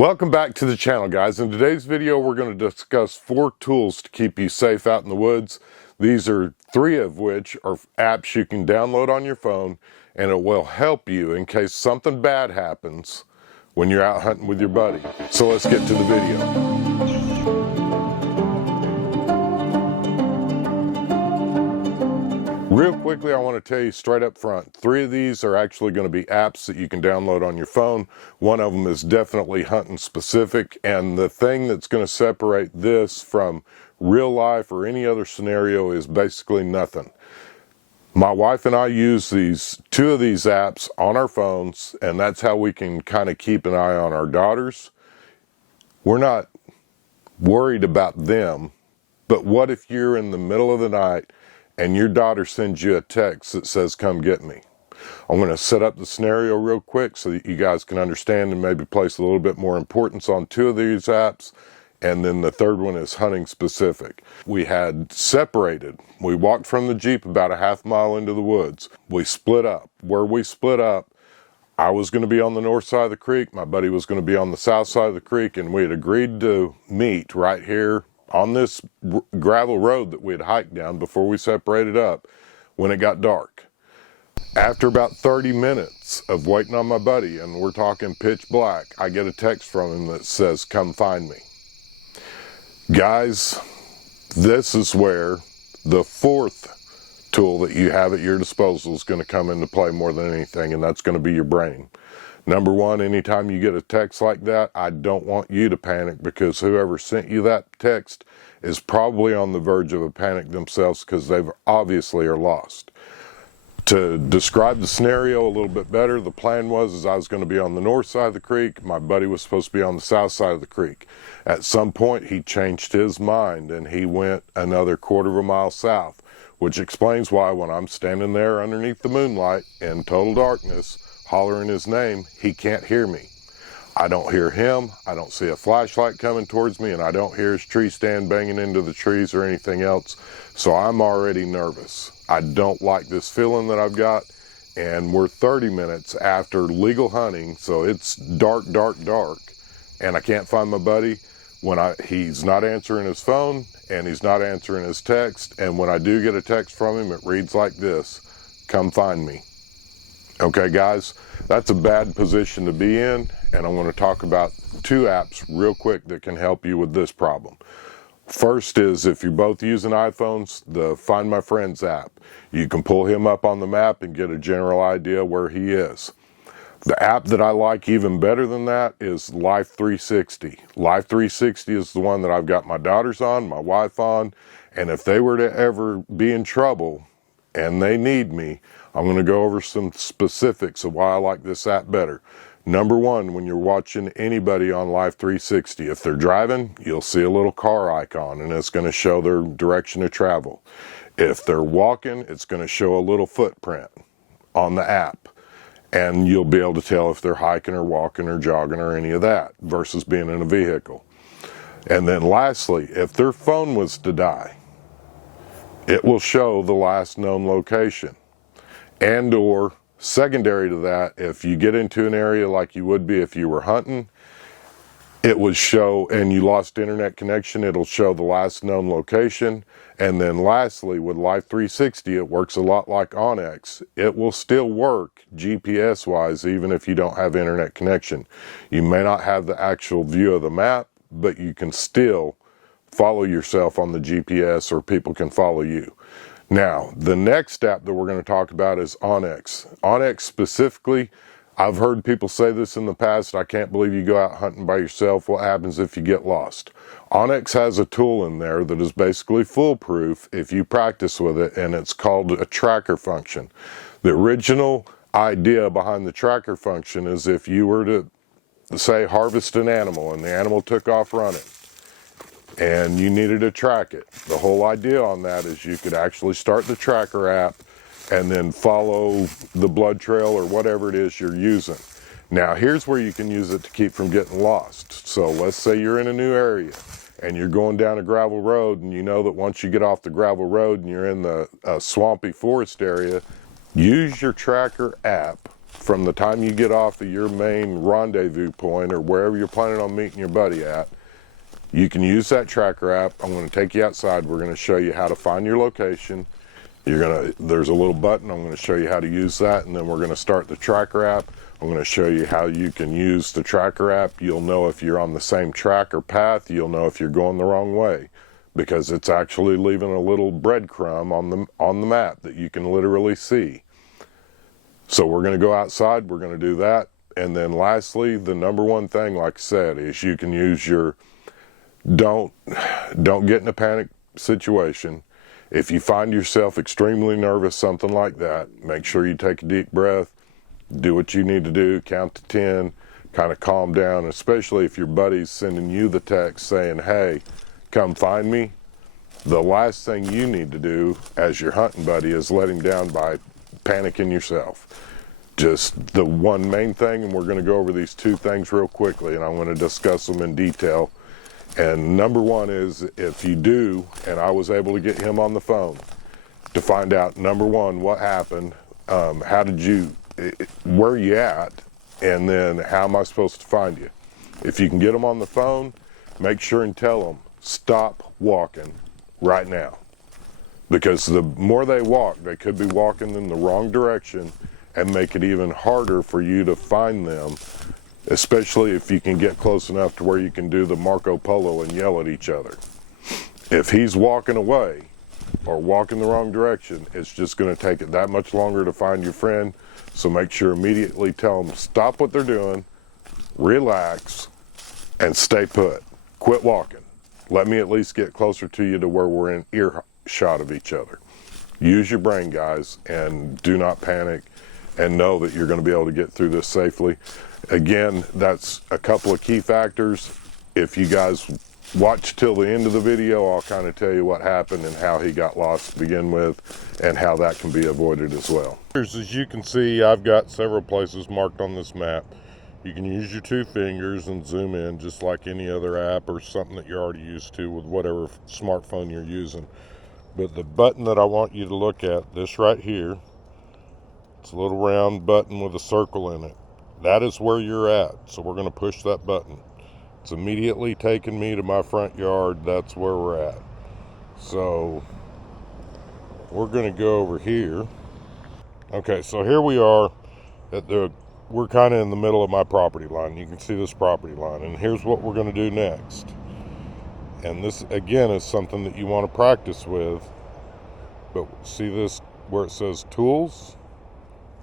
Welcome back to the channel, guys. In today's video, we're going to discuss 4 tools to keep you safe out in the woods. These are 3 of which are apps you can download on your phone, and it will help you in case something bad happens when you're out hunting with your buddy. So let's get to the video. Real quickly, I want to tell you straight up front, 3 of these are actually going to be apps that you can download on your phone. One of them is definitely hunting specific, and the thing that's going to separate this from real life or any other scenario is basically nothing. My wife and I use 2 of these apps on our phones, and that's how we can kind of keep an eye on our daughters. We're not worried about them, but what if you're in the middle of the night and your daughter sends you a text that says, "Come get me"? I'm going to set up the scenario real quick so that you guys can understand and maybe place a little bit more importance on 2 of these apps. And then the third one is hunting specific. We had separated. We walked from the Jeep about a half mile into the woods. We split up. Where we split up, I was going to be on the north side of the creek. My buddy was going to be on the south side of the creek, and we had agreed to meet right here on this gravel road that we had hiked down before we separated up when it got dark. After about 30 minutes of waiting on my buddy, and we're talking pitch black, I get a text from him that says, "Come find me." Guys, this is where the 4th tool that you have at your disposal is going to come into play more than anything, and that's going to be your brain. Number one, anytime you get a text like that, I don't want you to panic, because whoever sent you that text is probably on the verge of a panic themselves, because they obviously are lost. To describe the scenario a little bit better, the plan was I was going to be on the north side of the creek. My buddy was supposed to be on the south side of the creek. At some point, he changed his mind and he went another 1/4 mile south, which explains why when I'm standing there underneath the moonlight in total darkness, hollering his name, he can't hear me. I don't hear him, I don't see a flashlight coming towards me, and I don't hear his tree stand banging into the trees or anything else, so I'm already nervous. I don't like this feeling that I've got, and we're 30 minutes after legal hunting, so it's dark, and I can't find my buddy. He's not answering his phone, and he's not answering his text, and when I do get a text from him, it reads like this: "Come find me." Okay, guys, that's a bad position to be in, and I'm going to talk about 2 apps real quick that can help you with this problem. First is, if you're both using iPhones, the Find My Friends app. You can pull him up on the map and get a general idea where he is. The app that I like even better than that is Life 360. Life 360 is the one that I've got my daughters on, my wife on, and if they were to ever be in trouble and they need me, I'm going to go over some specifics of why I like this app better. Number one, when you're watching anybody on Life 360, if they're driving, you'll see a little car icon, and it's going to show their direction of travel. If they're walking, it's going to show a little footprint on the app, and you'll be able to tell if they're hiking or walking or jogging or any of that versus being in a vehicle. And then lastly, if their phone was to die, it will show the last known location. And or secondary to that, if you get into an area like you would be if you were hunting, it would show, and you lost internet connection, it'll show the last known location. And then lastly, with Life 360, it works a lot like Onyx. It will still work GPS wise even if you don't have internet connection. You may not have the actual view of the map, but you can still follow yourself on the GPS, or people can follow you. Now, the next app that we're going to talk about is Onyx. Onyx specifically, I've heard people say this in the past: "I can't believe you go out hunting by yourself. What happens if you get lost?" Onyx has a tool in there that is basically foolproof if you practice with it, and it's called a tracker function. The original idea behind the tracker function is if you were to, say, harvest an animal and the animal took off running, and you needed to track it. The whole idea on that is you could actually start the tracker app and then follow the blood trail or whatever it is you're using. Now, here's where you can use it to keep from getting lost. So let's say you're in a new area and you're going down a gravel road, and you know that once you get off the gravel road and you're in the swampy forest area, use your tracker app from the time you get off of your main rendezvous point or wherever you're planning on meeting your buddy at, you can use that tracker app. I'm going to take you outside. We're going to show you how to find your location. There's a little button. I'm going to show you how to use that, and then we're going to start the tracker app. I'm going to show you how you can use the tracker app. You'll know if you're on the same track or path. You'll know if you're going the wrong way, because it's actually leaving a little breadcrumb on the map that you can literally see. So we're going to go outside. We're going to do that. And then lastly, the number one thing, like I said, is you can use your don't get in a panic situation. If you find yourself extremely nervous, something like that, make sure you take a deep breath, do what you need to do, count to 10, kind of calm down, especially if your buddy's sending you the text saying, hey, come find me. The last thing you need to do as your hunting buddy is let him down by panicking yourself. Just the one main thing, and we're going to go over these two things real quickly, and I'm going to discuss them in detail. And number one is, if you do, and I was able to get him on the phone to find out, number one, what happened, where you at, and then how am I supposed to find you? If you can get him on the phone, make sure and tell him, stop walking right now. Because the more they walk, they could be walking in the wrong direction and make it even harder for you to find them, especially if you can get close enough to where you can do the Marco Polo and yell at each other. If he's walking away or walking the wrong direction, it's just going to take it that much longer to find your friend. So make sure immediately tell them, stop what they're doing, relax, and stay put. Quit walking. Let me at least get closer to you to where we're in earshot of each other. Use your brain, guys, and do not panic, and know that you're going to be able to get through this safely. Again, that's a couple of key factors. If you guys watch till the end of the video, I'll kind of tell you what happened and how he got lost to begin with, and how that can be avoided as well. As you can see, I've got several places marked on this map. You can use your two fingers and zoom in just like any other app or something that you're already used to with whatever smartphone you're using. But the button that I want you to look at, this right here, it's a little round button with a circle in it. That is where you're at. So we're going to push that button. It's immediately taking me to my front yard. That's where we're at. So we're going to go over here. Okay, so here we are we're kind of in the middle of my property line. You can see this property line, and here's what we're going to do next. And this again is something that you want to practice with. But see this where it says tools?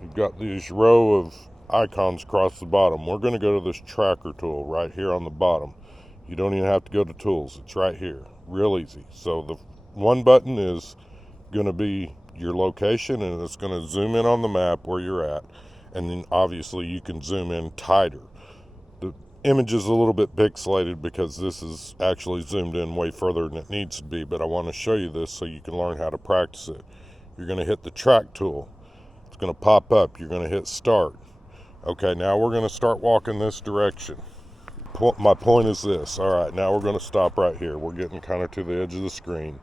You've got these row of icons across the bottom. We're going to go to this tracker tool right here on the bottom. You don't even have to go to tools. It's right here. Real easy. So the one button is going to be your location, and it's going to zoom in on the map where you're at. And then obviously you can zoom in tighter. The image is a little bit pixelated because this is actually zoomed in way further than it needs to be, but I want to show you this so you can learn how to practice it. You're going to hit the track tool. It's going to pop up. You're going to hit start. Okay, now we're going to start walking this direction. My point is this. All right, now we're going to stop right here. We're getting kind of to the edge of the screen.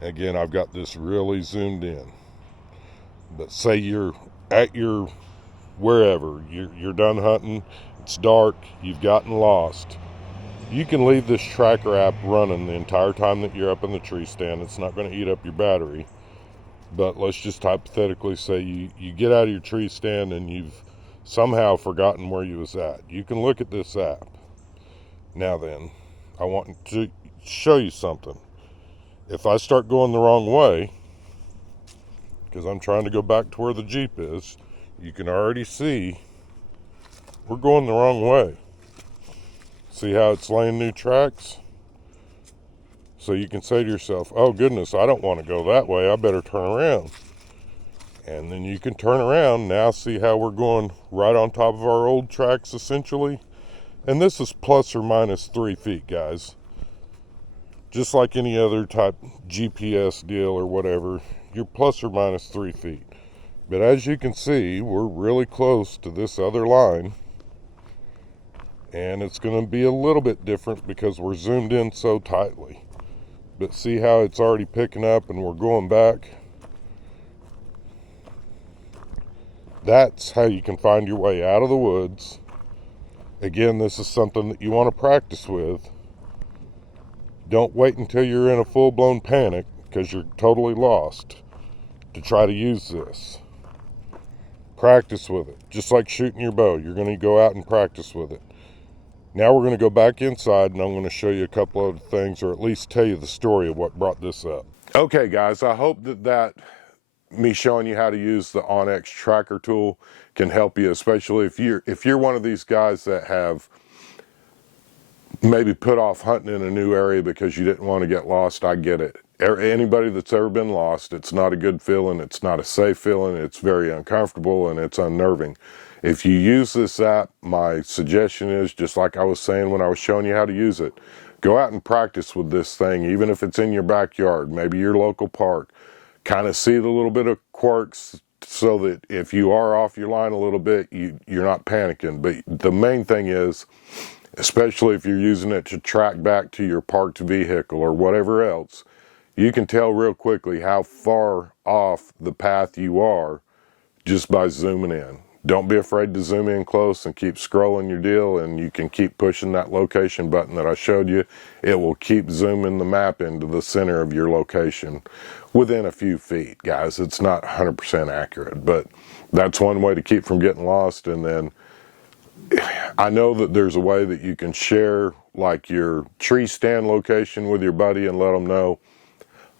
Again, I've got this really zoomed in. But say you're at your wherever, you're done hunting, it's dark, you've gotten lost. You can leave this tracker app running the entire time that you're up in the tree stand. It's not going to eat up your battery. But let's just hypothetically say you get out of your tree stand and you've somehow forgotten where you was at. You can look at this app. Now then, I want to show you something. If I start going the wrong way, because I'm trying to go back to where the Jeep is, you can already see we're going the wrong way. See how it's laying new tracks? So you can say to yourself, oh goodness, I don't want to go that way. I better turn around. And then you can turn around. Now see how we're going right on top of our old tracks essentially? And this is plus or minus 3 feet, guys. Just like any other type GPS deal or whatever, you're plus or minus 3 feet. But as you can see, we're really close to this other line. And it's going to be a little bit different because we're zoomed in so tightly. But see how it's already picking up and we're going back? That's how you can find your way out of the woods. Again, this is something that you want to practice with. Don't wait until you're in a full-blown panic, because you're totally lost, to try to use this. Practice with it. Just like shooting your bow, you're going to go out and practice with it. Now we're going to go back inside, and I'm going to show you a couple of things, or at least tell you the story of what brought this up. Okay guys, I hope that me showing you how to use the OnX tracker tool can help you, especially if you're one of these guys that have maybe put off hunting in a new area because you didn't want to get lost. I get it. Anybody that's ever been lost, it's not a good feeling, it's not a safe feeling, it's very uncomfortable, and it's unnerving. If you use this app, my suggestion is, just like I was saying when I was showing you how to use it, go out and practice with this thing, even if it's in your backyard, maybe your local park. Kind of see the little bit of quirks, so that if you are off your line a little bit, you're not panicking. But the main thing is, especially if you're using it to track back to your parked vehicle or whatever else, you can tell real quickly how far off the path you are just by zooming in. Don't be afraid to zoom in close and keep scrolling your deal, and you can keep pushing that location button that I showed you. It will keep zooming the map into the center of your location within a few feet, guys. It's not 100% accurate, but that's one way to keep from getting lost. And then I know that there's a way that you can share like your tree stand location with your buddy and let them know.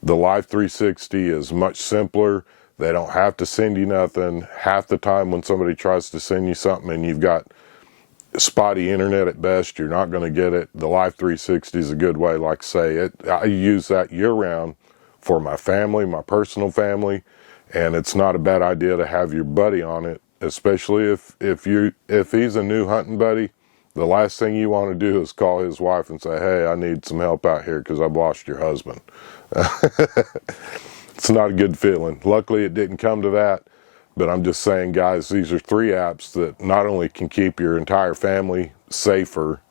The Live 360 is much simpler. They don't have to send you nothing. Half the time when somebody tries to send you something and you've got spotty internet at best, you're not going to get it. The Live 360 is a good way. Like I say, I use that year round for my family, my personal family, and it's not a bad idea to have your buddy on it, especially if he's a new hunting buddy. The last thing you want to do is call his wife and say, hey, I need some help out here because I've lost your husband. It's not a good feeling. Luckily, it didn't come to that, but I'm just saying, guys, these are 3 apps that not only can keep your entire family safer,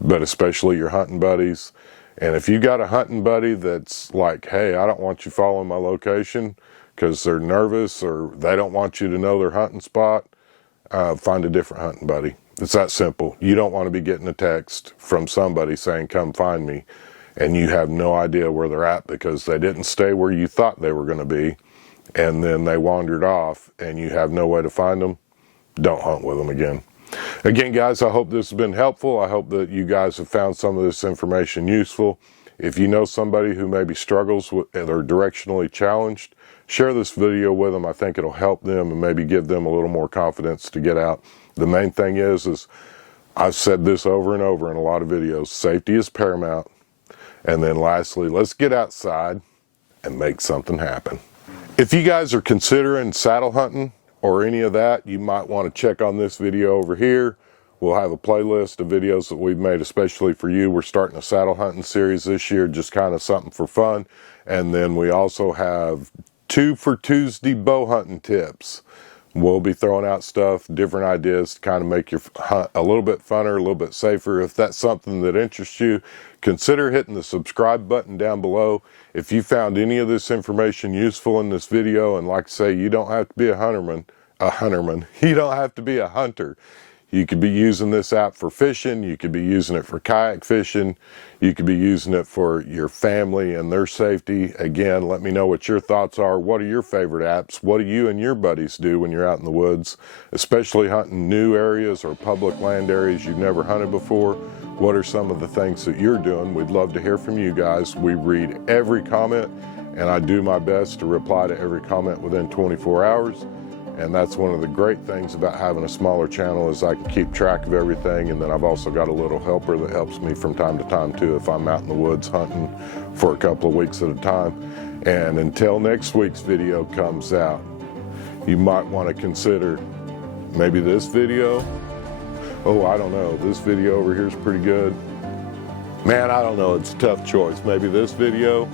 but especially your hunting buddies. And if you got a hunting buddy that's like, hey, I don't want you following my location because they're nervous or they don't want you to know their hunting spot, find a different hunting buddy. It's that simple. You don't want to be getting a text from somebody saying, come find me, and you have no idea where they're at because they didn't stay where you thought they were going to be, and then they wandered off and you have no way to find them. Don't hunt with them again. Again, guys, I hope this has been helpful. I hope that you guys have found some of this information useful. If you know somebody who maybe struggles with, or directionally challenged, share this video with them. I think it'll help them and maybe give them a little more confidence to get out. The main thing is I've said this over and over in a lot of videos, safety is paramount. And then lastly, let's get outside and make something happen. If you guys are considering saddle hunting or any of that, you might want to check on this video over here. We'll have a playlist of videos that we've made especially for you. We're starting a saddle hunting series this year, just kind of something for fun. And then we also have 2 for Tuesday bow hunting tips. We'll be throwing out stuff, different ideas to kind of make your hunt a little bit funner, a little bit safer. If that's something that interests you, consider hitting the subscribe button down below. If you found any of this information useful in this video, and like I say, you don't have to be a hunterman. You don't have to be a hunter. You could be using this app for fishing. You could be using it for kayak fishing. You could be using it for your family and their safety. Again, let me know what your thoughts are. What are your favorite apps? What do you and your buddies do when you're out in the woods, especially hunting new areas or public land areas you've never hunted before? What are some of the things that you're doing? We'd love to hear from you guys. We read every comment, and I do my best to reply to every comment within 24 hours. And that's one of the great things about having a smaller channel, is I can keep track of everything. And then I've also got a little helper that helps me from time to time too, if I'm out in the woods hunting for a couple of weeks at a time. And until next week's video comes out, you might want to consider maybe this video. Oh, I don't know. This video over here is pretty good. Man, I don't know. It's a tough choice. Maybe this video.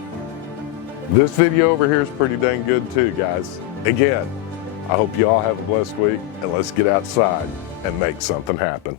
This video over here is pretty dang good too, guys. Again, I hope you all have a blessed week, and let's get outside and make something happen.